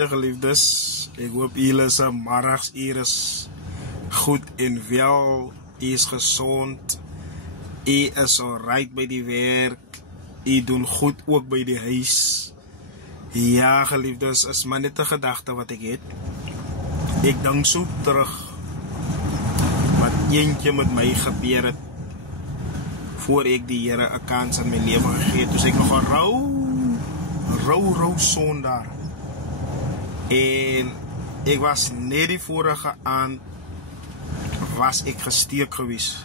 Goedemiddag geliefdes. Ik hoop jullie zijn middagsuur is goed en wel. U is gezond. U is alright bij die werk. U doet goed ook bij die huis. Ja geliefdes, is maar net een gedachte wat ik heb. Ik denk zo terug wat eentje met mij gebeurde voor ik die Here een kans in mijn leven gegeven. Dus ik nog een rauw zondaar. En ik was net die vorige aan was ik gesteek geweest.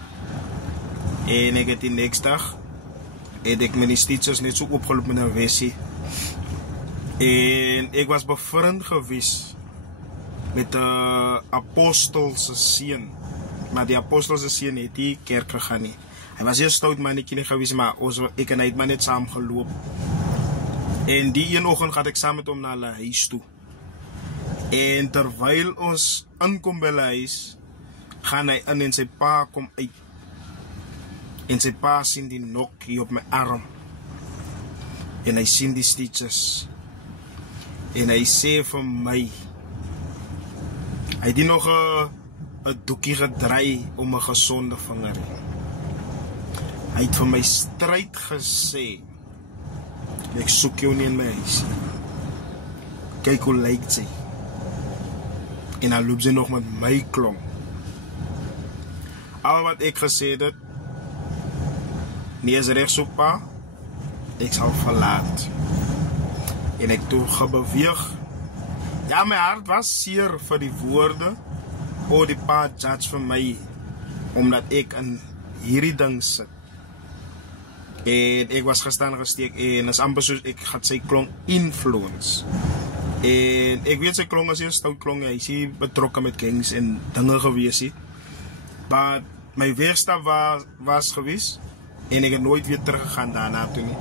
En ik heb die next dag en ik mijn stitches net zo opgelopen met een wc. En ik was bevriend geweest met de apostelse seun. Maar die apostelse seun het die kerk gegaan nie. Hij was heel stout mannetje geweest, maar ik en hij het maar net samen gelopen. En die een ochtend ga ik samen met hem naar de huis toe. En terwijl ons aankom bij de huis, gaan hij in en zijn pa komt uit. En zijn pa ziet die nok hier op mijn arm. En hij ziet die stitches. En hij zei van mij. Hij heeft nog een doekje gedraaid om een gezonde vinger. Hij heeft van mij strijd gezegd. Ik zoek jou niet in mijn huis. Kijk hoe lijkt ze. En dan loopt ze nog met mij klom. Al wat ik gezegd heb. Niet eens rechts op pa. Ik zal verlaten. En ik toen gebeweeg. Ja, mijn hart was zeer voor die woorden. Oh, die pa judge van mij. Omdat ik een hierdie ding zit. En ik was gestaan gesteek en is amper soos ik had sy klong influence. En ik weet sy klong as een stout klong, hy is hier betrokken met gangs en dinge gewees het. Maar mijn weerstand was geweest en ik heb nooit weer teruggegaan daarna toe nie.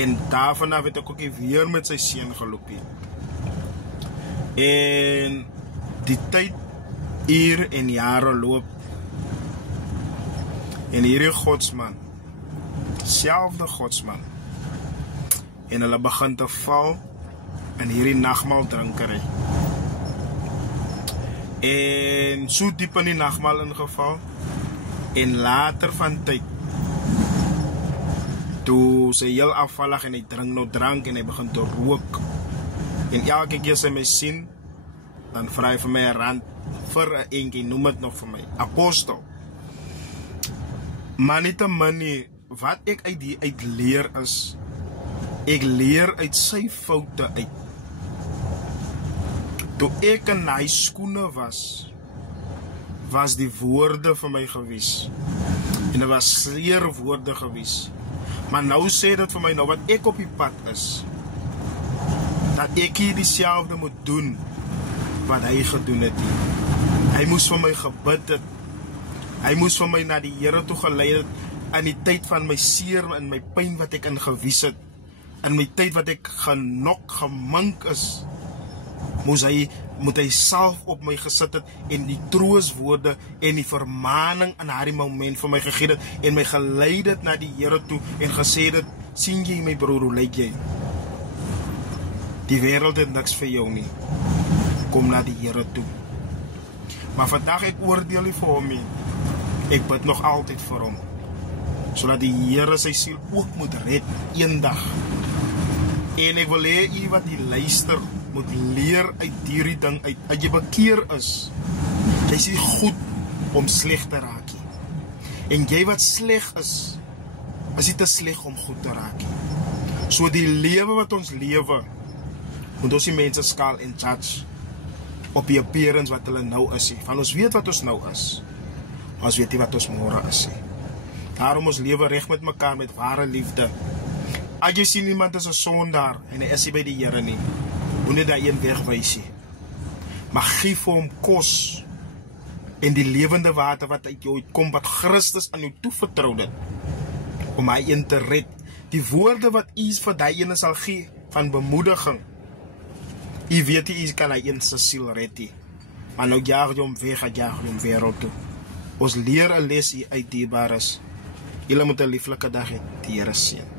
En daarvan heb ik ook weer met zijn seun gelopen. En die tijd hier en jaren loop. En hierdie godsman, selfde godsman, en hulle begin te val in hierdie nagmaaldrinkery. En so diep in die nagmaal ingeval, en later van tyd, toe sy heel afvallig en hy drink nou drank en hy begin te rook. En elke keer sy my sien, dan vra hy vir my 'n rand vir 'n enkie, noem het nog vir my, apostel. Maar niet te manie, wat ik uit leer is, ik leer uit zijn fouten uit. Toen ik in die schoenen was die woorden van mij geweest. En dat was zeer woorden geweest. Maar nou zei dat voor mij, nou wat ik op die pad is, dat ik hier diezelfde moet doen, wat hij gedoen heeft. Hij moest van mij gebid het. Hij moest van mij naar die Here toe geleid het. In die tijd van mijn seer en mijn pijn wat ik in gewis het. In mijn tijd wat ik genok, gemank is. Moet hij zelf op mij gezet het. En die troostwoorden en die vermaning in haar moment van mij gegeven het. En mij geleid het naar die Here toe. En gezegd het, sien jy my broer, hoe lyk jy? Die wereld het niks vir jou nie. Kom naar die Here toe. Maar vandaag ik oordeel nie vir hom nie. Ik bid nog altijd voor hem. Zodat die Here sy siel ook moet red, eendag. En ik wil hê u wat die luister, moet leer uit hierdie ding uit. As jy bekeer is, jy is nie goed om sleg te raak. En jy wat sleg is nie te sleg om goed te raak. So die lewe wat ons lewe, moet ons die mense skaal en judge op die appearance wat hulle nou is. Van ons weet wat ons nou is. Ons weet nie wat ons môre is. Daarom ons lewe reg met mekaar met ware liefde. As jy sien iemand is 'n sondaar en hy is nie by die Here nie, moenie daai een wegwys nie. Maar gee vir hom kos en die lewende water wat uit jou uitkom, wat Christus aan jou toevertrou het, om hy een te red. Die woorde wat u vir daai een sal gee van bemoediging. U weet nie, u kan hy een se siel red nie. Maar nou jaag jy hom weg, jaag jy hom wêreld toe. Ons leer 'n les hier uit dierbares. Julle moet 'n lieflike dag hê. Die Here seën.